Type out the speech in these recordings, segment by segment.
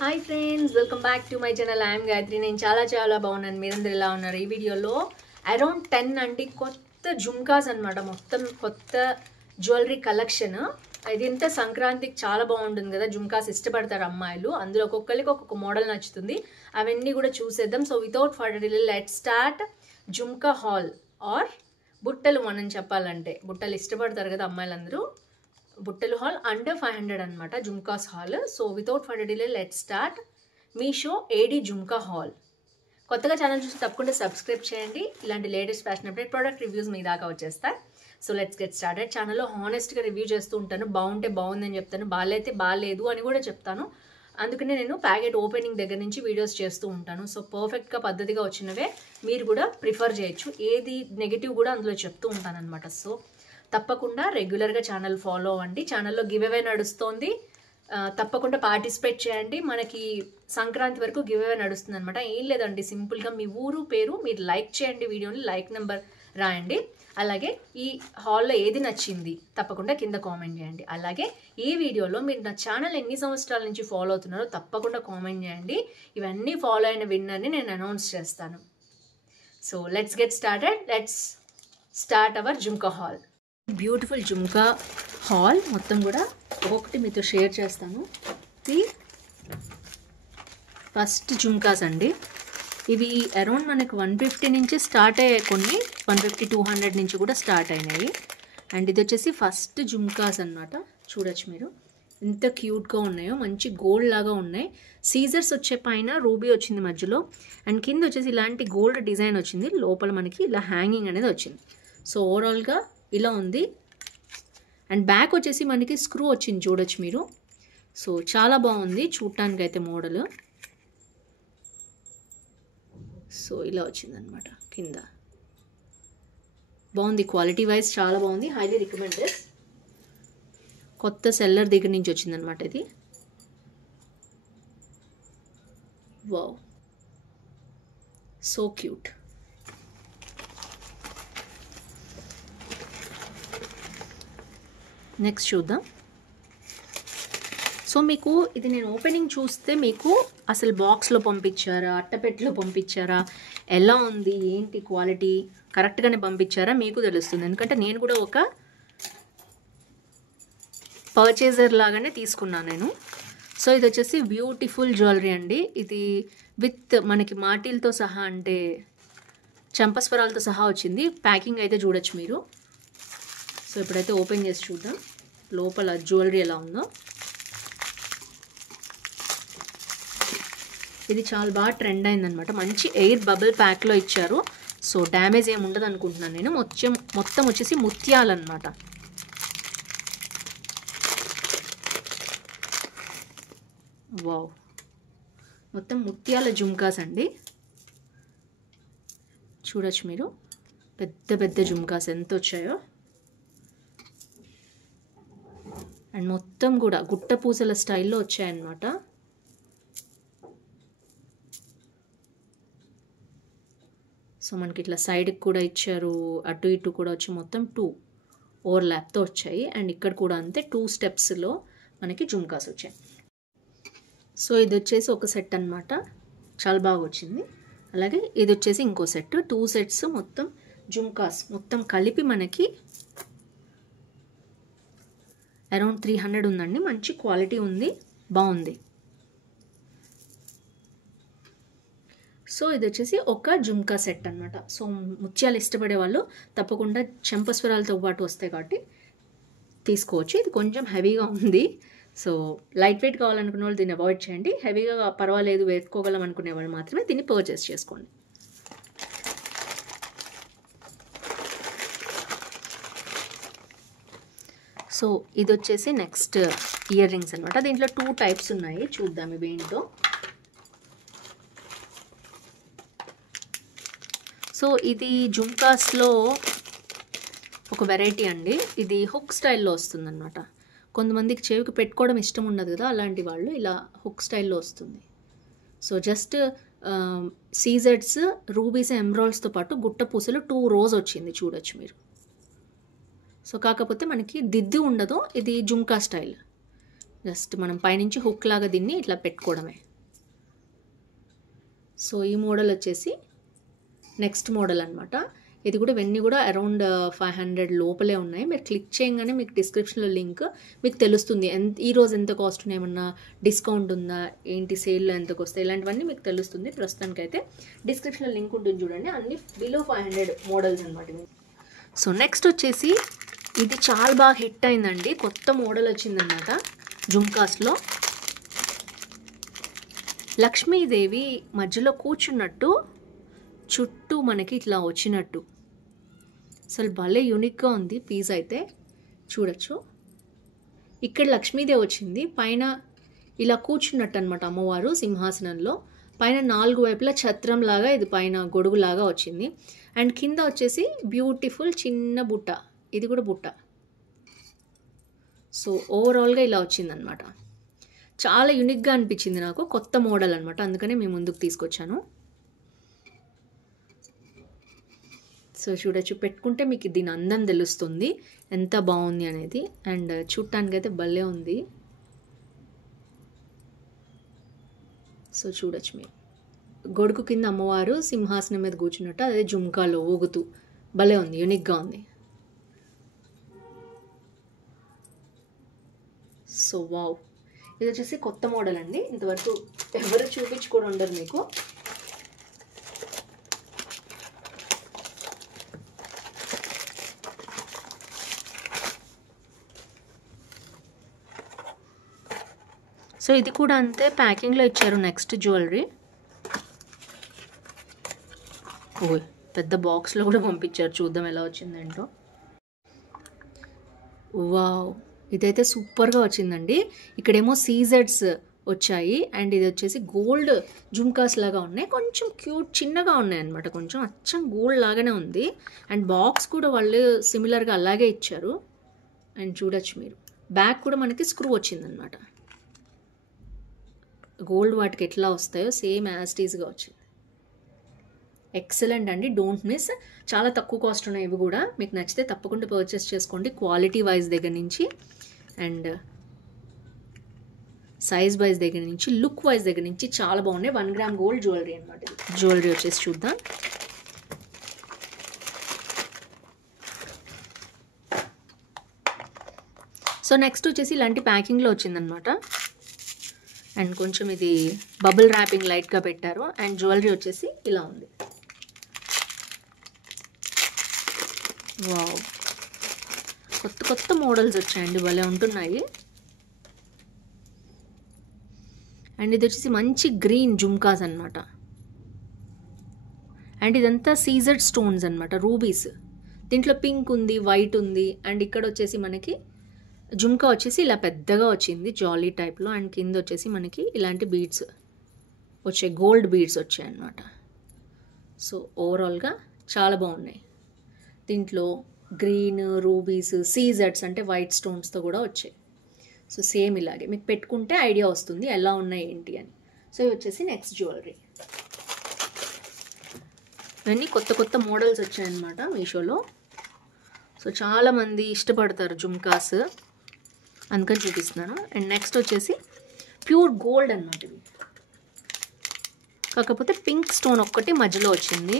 Hi friends, welcome back to my channel. I'm Gayatri. నేను చాలా బాగున్నాను. మీరందరూ ఎలా ఉన్నారు? ఈ వీడియోలో అరౌండ్ 10 అండి కొత్త జుమ్కాస్ అనమాట. మొత్తం కొత్త జ్యువెలరీ కలెక్షన్. ఇది ఇంత సంక్రాంతికి చాలా బాగుంటుంది కదా, జుమ్కాస్ ఇష్టపడతారు అమ్మాయిలు. అందులో ఒక్కొక్కరికి ఒక్కొక్క మోడల్ నచ్చుతుంది. అవన్నీ కూడా చూసేద్దాం. So without further delay let's start jhumka హాల్ ఆర్ బుట్టలు. మనం చెప్పాలంటే బుట్టలు ఇష్టపడతారు కదా అమ్మాయిలందరూ. బుట్టలు హాల్ అండర్ 500 అనమాట, jhumkas haul. So without further delay let's start Meesho ఏడి జుమ్కా హాల్. కొత్తగా ఛానల్ చూసి తప్పకుండా సబ్స్క్రైబ్ చేయండి. ఇలాంటి latest fashion update product reviews మీ దాకా వచ్చేస్తాయి. So let's get started. ఛానల్లో హానెస్ట్గా రివ్యూ చేస్తూ ఉంటాను. బాగుంటే బాగుందని చెప్తాను, బాగాలైతే బాగాలేదు అని కూడా చెప్తాను. అందుకనే నేను ప్యాకెట్ ఓపెనింగ్ దగ్గర నుంచి వీడియోస్ చేస్తూ ఉంటాను. సో పర్ఫెక్ట్గా పద్ధతిగా వచ్చినవే మీరు కూడా ప్రిఫర్ చేయొచ్చు. ఏది నెగిటివ్ కూడా అందులో చెప్తూ ఉంటాను అనమాట. సో తప్పకుండా రెగ్యులర్గా ఛానల్ ఫాలో అవ్వండి. ఛానల్లో గివ్ అవే నడుస్తుంది, తప్పకుండా పార్టిసిపేట్ చేయండి. మనకి సంక్రాంతి వరకు గివ్ అవే నడుస్తుంది అనమాట. ఏం లేదండి, సింపుల్గా మీ ఊరు పేరు మీరు లైక్ చేయండి, వీడియోని లైక్ నెంబర్ రాయండి. అలాగే ఈ హాల్లో ఏది నచ్చింది తప్పకుండా కింద కామెంట్ చేయండి. అలాగే ఈ వీడియోలో మీరు నా ఛానల్ ఎన్ని సంవత్సరాల నుంచి ఫాలో అవుతున్నారో తప్పకుండా కామెంట్ చేయండి. ఇవన్నీ ఫాలో అయిన విన్నర్ని నేను అనౌన్స్ చేస్తాను. So let's get started. Let's start our jhumka hall. Beautiful jhumka hall మొత్తం కూడా ఒక్కొక్కటి మీతో షేర్ చేస్తాను. ఇది ఫస్ట్ జుమ్కాస్ అండి. ఇవి అరౌండ్ మనకు 150 నుంచి స్టార్ట్ అయ్యాయి, కొన్ని 150-200 నుంచి కూడా స్టార్ట్ అయినాయి. అండ్ ఇది వచ్చేసి ఫస్ట్ జుమ్కాస్ అనమాట. చూడొచ్చు మీరు ఎంత క్యూట్గా ఉన్నాయో, మంచి గోల్డ్ లాగా ఉన్నాయి. సీజర్స్ వచ్చే పైన రూబీ వచ్చింది మధ్యలో, అండ్ కింద వచ్చేసి ఇలాంటి గోల్డ్ డిజైన్ వచ్చింది. లోపల మనకి ఇలా హ్యాంగింగ్ అనేది వచ్చింది. సో ఓవరాల్గా ఇలా ఉంది. అండ్ బ్యాక్ వచ్చేసి మనకి స్క్రూ వచ్చింది, చూడొచ్చు మీరు. సో చాలా బాగుంది చూడటానికి అయితే మోడల్. సో ఇలా వచ్చిందనమాట. కింద బాగుంది, క్వాలిటీ వైజ్ చాలా బాగుంది. Highly recommended. కొత్త సెల్లర్ దగ్గర నుంచి వచ్చిందనమాట ఇది. Wow, so cute. నెక్స్ట్ చూద్దాం. సో మీకు ఇది నేను ఓపెనింగ్ చూస్తే మీకు అసలు బాక్స్లో పంపించారా, అట్టపెట్టెలో పంపించారా, ఎలా ఉంది, ఏంటి క్వాలిటీ, కరెక్ట్గానే పంపించారా మీకు తెలుస్తుంది. ఎందుకంటే నేను కూడా ఒక పర్చేజర్ లాగానే తీసుకున్నాను నేను. సో ఇది వచ్చేసి బ్యూటిఫుల్ జ్యువెలరీ అండి. ఇది విత్ మనకి మాటిల్తో సహా, అంటే చంపస్వరాలతో సహా వచ్చింది. ప్యాకింగ్ అయితే చూడొచ్చు మీరు. సో ఇప్పుడైతే ఓపెన్ చేసి చూద్దాం లోపల జ్యువెలరీ ఎలా ఉందో. ఇది చాలా బాగా ట్రెండ్ అయిందనమాట. మంచి ఎయిర్ బబుల్ ప్యాక్లో ఇచ్చారు. సో డ్యామేజ్ ఏమి ఉండదు అనుకుంటున్నాను నేను. మొత్తం వచ్చేసి ముత్యాలన్నమాట. వావ్, మొత్తం ముత్యాల జుమ్కాస్ అండి. చూడొచ్చు మీరు, పెద్ద పెద్ద జుమ్కాస్ ఎంత వచ్చాయో. అండ్ మొత్తం కూడా గుట్ట పూసల స్టైల్లో వచ్చాయన్నమాట. సో మనకి ఇట్లా సైడ్కి కూడా ఇచ్చారు, అటు ఇటు కూడా వచ్చి మొత్తం 2 ఓవర్లాప్తో వచ్చాయి. అండ్ ఇక్కడ కూడా అంతే 2 స్టెప్స్లో మనకి జుమ్కాస్ వచ్చాయి. సో ఇది వచ్చేసి ఒక సెట్ అనమాట, చాలా బాగా వచ్చింది. అలాగే ఇది వచ్చేసి ఇంకో సెట్, 2 సెట్స్ మొత్తం జుమ్కాస్ మొత్తం కలిపి మనకి అరౌండ్ 300 ఉందండి. మంచి క్వాలిటీ ఉంది, బాగుంది. సో ఇది వచ్చేసి ఒక జుమ్కా సెట్ అనమాట. సో ముత్యాలు ఇష్టపడే వాళ్ళు తప్పకుండా చెంపస్వరాలతో పాటు వస్తాయి కాబట్టి తీసుకోవచ్చు. ఇది కొంచెం హెవీగా ఉంది. సో లైట్ వెయిట్ కావాలనుకునే వాళ్ళు దీన్ని అవాయిడ్ చేయండి. హెవీగా పర్వాలేదు, వేసుకోగలం అనుకునే వాళ్ళు మాత్రమే దీన్ని పర్చేస్ చేసుకోండి. సో ఇది వచ్చేసి నెక్స్ట్ ఇయర్ రింగ్స్ అనమాట. దీంట్లో 2 టైప్స్ ఉన్నాయి, చూద్దాం ఇవి ఏంటో. సో ఇది జుమ్కాస్లో ఒక వెరైటీ అండి. ఇది హుక్ స్టైల్లో వస్తుందన్నమాట. కొంతమందికి చెవికి పెట్టుకోవడం ఇష్టం ఉండదు కదా, అలాంటి వాళ్ళు ఇలా హుక్ స్టైల్లో వస్తుంది. సో జస్ట్ సీజెడ్స్, రూబీస్, ఎమరాల్డ్స్తో పాటు గుట్ట పూసలు 2 రోజ్ వచ్చింది, చూడొచ్చు మీరు. సో కాకపోతే మనకి దిద్దు ఉండదు, ఇది జుమ్కా స్టైల్. జస్ట్ మనం పైనుంచి హుక్ లాగా దీన్ని ఇట్లా పెట్టుకోవడమే. సో ఈ మోడల్ వచ్చేసి నెక్స్ట్ మోడల్ అనమాట. ఇది కూడా ఇవన్నీ కూడా అరౌండ్ 500 లోపలే ఉన్నాయి. మీరు క్లిక్ చేయగానే మీకు డిస్క్రిప్షన్లో లింక్ మీకు తెలుస్తుంది. ఈరోజు ఎంత కాస్ట్ ఉన్నాయి, ఏమన్నా డిస్కౌంట్ ఉందా, ఏంటి సేల్లో ఎంతకు వస్తాయి, ఇలాంటివన్నీ మీకు తెలుస్తుంది. ప్రస్తుతానికైతే డిస్క్రిప్షన్లో లింక్ ఉంటుంది చూడండి. అన్ని బిలో 500 మోడల్స్ అనమాట. సో నెక్స్ట్ వచ్చేసి ఇది చాలా బాగా హిట్ అయిందండి. కొత్త మోడల్ వచ్చిందనమాట జుమ్కాస్లో. లక్ష్మీదేవి మధ్యలో కూర్చున్నట్టు చుట్టూ మనకి ఇట్లా వచ్చినట్టు అసలు భలే యూనిక్గా ఉంది పీస్ అయితే. చూడొచ్చు ఇక్కడ లక్ష్మీదేవి వచ్చింది, పైన ఇలా కూర్చున్నట్టు అనమాట అమ్మవారు సింహాసనంలో. పైన 4 వైపులా ఛత్రం లాగా ఇది పైన గొడుగులాగా వచ్చింది. అండ్ కింద వచ్చేసి బ్యూటిఫుల్ చిన్న బుట్ట, ఇది కూడా బుట్ట. సో ఓవరాల్గా ఇలా వచ్చిందనమాట. చాలా యూనిక్గా అనిపించింది నాకు, కొత్త మోడల్ అనమాట, అందుకనే మేము ముందుకు తీసుకొచ్చాను. సో చూడొచ్చు, పెట్టుకుంటే మీకు దీని అందం తెలుస్తుంది ఎంత బాగుంది అనేది. అండ్ చూడటానికైతే భలే ఉంది. సో చూడొచ్చు మీరు, గొడుగు కింద అమ్మవారు సింహాసనం మీద కూర్చున్నట్టు, అదే జుమ్కాలో ఊగుతూ భలే ఉంది, యూనిక్గా ఉంది. సో వావ్, ఇది వచ్చేసి కొత్త మోడల్ అండి. ఇంతవరకు ఎవరు చూపించి కూడా ఉండరు మీకు. సో ఇది కూడా అంతే, ప్యాకింగ్లో ఇచ్చారు. నెక్స్ట్ జ్యువెలరీ, ఓ పెద్ద బాక్స్లో కూడా పంపించారు. చూద్దాం ఎలా వచ్చిందేంటో. వావ్, ఇదైతే సూపర్గా వచ్చిందండి. ఇక్కడేమో సీజెడ్స్ వచ్చాయి అండ్ ఇది వచ్చేసి గోల్డ్ జుమ్కాస్ లాగా ఉన్నాయి. కొంచెం క్యూట్ చిన్నగా ఉన్నాయి అనమాట, కొంచెం అచ్చం గోల్డ్ లాగానే ఉంది. అండ్ బాక్స్ కూడా వాళ్ళు సిమిలర్గా అలాగే ఇచ్చారు. అండ్ చూడొచ్చు మీరు, బ్యాక్ కూడా మనకి స్క్రూ వచ్చిందనమాట. గోల్డ్ వాటికి ఎట్లా వస్తాయో సేమ్ యాస్టీస్గా వచ్చింది. ఎక్సలెంట్ అండి, డోంట్ మిస్. చాలా తక్కువ కాస్ట్ ఉన్నాయి ఇవి కూడా. మీకు నచ్చితే తప్పకుండా పర్చేస్ చేసుకోండి, క్వాలిటీ వైజ్ దగ్గర నుంచి అండ్ సైజ్ వైజ్ దగ్గర నుంచి, లుక్ వైజ్ దగ్గర నుంచి చాలా బాగున్నాయి. 1 గ్రామ్ గోల్డ్ జ్యువెలరీ అనమాట. జ్యువెలరీ వచ్చేసి చూద్దాం. సో నెక్స్ట్ వచ్చేసి ఇలాంటి ప్యాకింగ్లో వచ్చిందనమాట. అండ్ కొంచెం ఇది బబుల్ ర్యాపింగ్ లైట్గా పెట్టారు. అండ్ జ్యువెలరీ వచ్చేసి ఇలా ఉంది. వావ్, కొత్త కొత్త మోడల్స్ వచ్చాయండి, భలే ఉంటున్నాయి. అండ్ ఇది వచ్చేసి మంచి గ్రీన్ జుమ్కాస్ అనమాట. అండ్ ఇదంతా సీజెడ్ స్టోన్స్ అనమాట, రూబీస్. దీంట్లో పింక్ ఉంది, వైట్ ఉంది. అండ్ ఇక్కడ వచ్చేసి మనకి జుమ్కా వచ్చేసి ఇలా పెద్దగా వచ్చింది జాలీ టైప్లో. అండ్ కింద వచ్చేసి మనకి ఇలాంటి బీడ్స్ వచ్చాయి, గోల్డ్ బీడ్స్ వచ్చాయి అన్నమాట. సో ఓవరాల్గా చాలా బాగున్నాయి. దీంట్లో గ్రీన్, రూబీస్, సీజెడ్స్ అంటే వైట్ స్టోన్స్తో కూడా వచ్చాయి. సో సేమ్ ఇలాగే మీకు పెట్టుకుంటే ఐడియా వస్తుంది ఎలా ఉన్నాయి ఏంటి అని. సో ఇవి వచ్చేసి నెక్స్ట్ జ్యువెలరీ. ఇవన్నీ కొత్త కొత్త మోడల్స్ వచ్చాయన్నమాట మీషోలో. సో చాలామంది ఇష్టపడతారు జుమ్కాస్, అందుకని చూపిస్తున్నాను. అండ్ నెక్స్ట్ వచ్చేసి ప్యూర్ గోల్డ్ అన్నమాట ఇవి, కాకపోతే పింక్ స్టోన్ ఒక్కటి మధ్యలో వచ్చింది.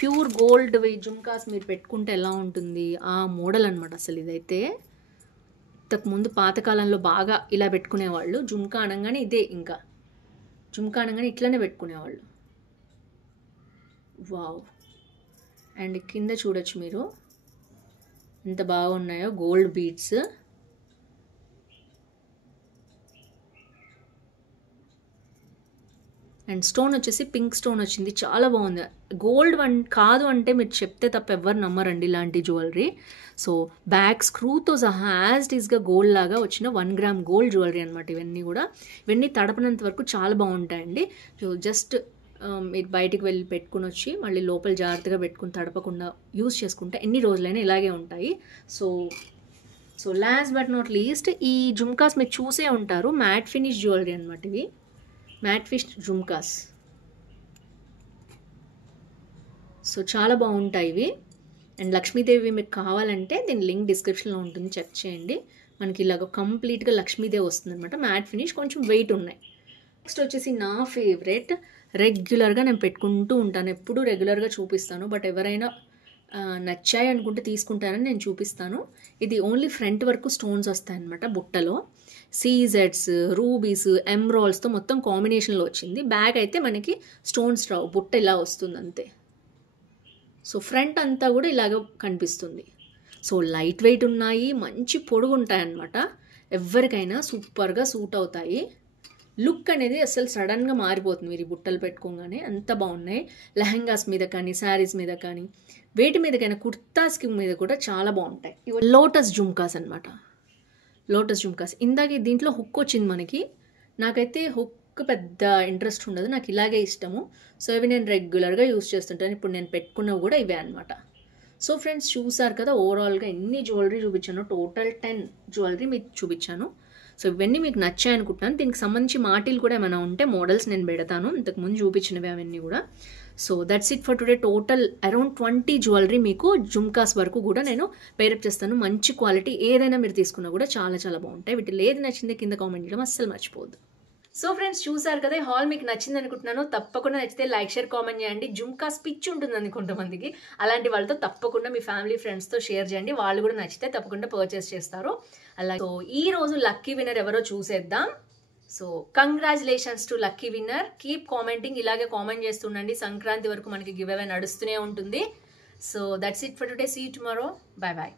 ప్యూర్ గోల్డ్ జుమ్కాస్ మీరు పెట్టుకుంటే ఎలా ఉంటుంది ఆ మోడల్ అనమాట. అసలు ఇదైతే ఇంతకుముందు పాతకాలంలో బాగా ఇలా పెట్టుకునేవాళ్ళు. జుమ్కా అనగానే ఇదే, ఇంకా జుమ్కా అనగానే ఇట్లనే పెట్టుకునేవాళ్ళు. వావ్, అండ్ కింద చూడొచ్చు మీరు ఎంత బాగున్నాయో గోల్డ్ బీడ్స్. అండ్ స్టోన్ వచ్చేసి పింక్ స్టోన్ వచ్చింది, చాలా బాగుంది. గోల్డ్ కాదు అంటే మీరు చెప్తే తప్ప ఎవరు నమ్మరండి ఇలాంటి జ్యువెలరీ. సో బ్యాక్ స్క్రూతో సహా యాజ్ ఈజ్గా గోల్డ్ లాగా వచ్చిన 1 గ్రామ్ గోల్డ్ జ్యువెలరీ అనమాట. ఇవన్నీ తడపనంత వరకు చాలా బాగుంటాయండి. సో జస్ట్ మీరు బయటికి వెళ్ళి పెట్టుకుని వచ్చి మళ్ళీ లోపల జాగ్రత్తగా పెట్టుకుని తడపకుండా యూజ్ చేసుకుంటే ఎన్ని రోజులైనా ఇలాగే ఉంటాయి. So last but not least, ఈ జుమ్కాస్ మీరు చూసే ఉంటారు, మ్యాట్ ఫినిష్ జ్యువెలరీ అనమాట. ఇవి మ్యాట్ ఫిష్ జుమ్కాస్. సో చాలా బాగుంటాయి ఇవి. అండ్ లక్ష్మీదేవి మీకు కావాలంటే దీని లింక్ డిస్క్రిప్షన్లో ఉంటుంది, చెక్ చేయండి. మనకి ఇలాగ కంప్లీట్గా లక్ష్మీదేవి వస్తుంది అనమాట. మ్యాట్ ఫినిష్, కొంచెం వెయిట్ ఉన్నాయి. నెక్స్ట్ వచ్చేసి నా ఫేవరెట్, రెగ్యులర్గా నేను పెట్టుకుంటూ ఉంటాను, ఎప్పుడు రెగ్యులర్గా చూపిస్తాను. బట్ ఎవరైనా నచ్చాయి అనుకుంటే తీసుకుంటారని నేను చూపిస్తాను. ఇది ఓన్లీ ఫ్రంట్ వరకు స్టోన్స్ వస్తాయన్నమాట బుట్టలో. సీజెడ్స్, రూబీస్, ఎమ్రాల్స్తో మొత్తం కాంబినేషన్లో వచ్చింది. బ్యాగ్ అయితే మనకి స్టోన్స్ రావు, బుట్ట ఇలా వస్తుంది అంతే. సో ఫ్రంట్ అంతా కూడా ఇలాగ కనిపిస్తుంది. సో లైట్ వెయిట్ ఉన్నాయి, మంచి పొడుగు ఉంటాయన్నమాట. ఎవరికైనా సూపర్గా సూట్ అవుతాయి. లుక్ అనేది అసలు సడన్గా మారిపోతుంది మీరు ఈ బుట్టలు పెట్టుకోగానే, అంత బాగున్నాయి. లెహంగాస్ మీద కానీ, శారీస్ మీద కానీ, వేటి మీదకైనా, కుర్తాస్కి మీద కూడా చాలా బాగుంటాయి. ఇవి లోటస్ జుమ్కాస్ అనమాట. లోటస్ జుమ్కాస్ ఇందాక దీంట్లో హుక్ వచ్చింది మనకి. నాకైతే హుక్ పెద్ద ఇంట్రెస్ట్ ఉండదు, నాకు ఇలాగే ఇష్టము. సో ఇవి నేను రెగ్యులర్గా యూస్ చేస్తుంటాను. ఇప్పుడు నేను పెట్టుకున్నవి కూడా ఇవే అనమాట. సో ఫ్రెండ్స్ చూసారు కదా ఓవరాల్గా ఎన్ని జ్యువెలరీ చూపించాను. టోటల్ 10 జ్యువెలరీ మీకు చూపించాను. సో ఇవన్నీ మీకు నచ్చాయి అనుకుంటున్నాను. దీనికి సంబంధించి మాటిల్ కూడా ఏమైనా ఉంటే మోడల్స్ నేను పెడతాను, ఇంతకుముందు చూపించినవి అవన్నీ కూడా. So that's it for today. Total around 20 jewellery మీకు జుమ్కాస్ వరకు కూడా నేను పేరప్ చేస్తాను. మంచి క్వాలిటీ, ఏదైనా మీరు తీసుకున్నా కూడా చాలా చాలా బాగుంటాయి. వీటిలో ఏది నచ్చింది కింద కామెంట్ చేయడం అస్సలు మర్చిపోవద్దు. సో ఫ్రెండ్స్ చూసారు కదా, హాల్ మీకు నచ్చింది అనుకుంటున్నాను. తప్పకుండా నచ్చితే లైక్, షేర్, కామెంట్ చేయండి. జుమ్కాస్ పిచ్చి ఉంటుంది కొంతమందికి, అలాంటి వాళ్ళతో తప్పకుండా మీ ఫ్యామిలీ ఫ్రెండ్స్తో షేర్ చేయండి. వాళ్ళు కూడా నచ్చితే తప్పకుండా పర్చేస్ చేస్తారు. అలాగే సో ఈ రోజు లక్కీ విన్నర్ ఎవరో చూసేద్దాం. So congratulations to lucky winner. Keep commenting, ఇలాగే కామెంట్ చేస్తుండండి. సంక్రాంతి వరకు మనకి గివ్ అవే నడుస్తూనే ఉంటుంది. So that's it for today. See you tomorrow. Bye bye.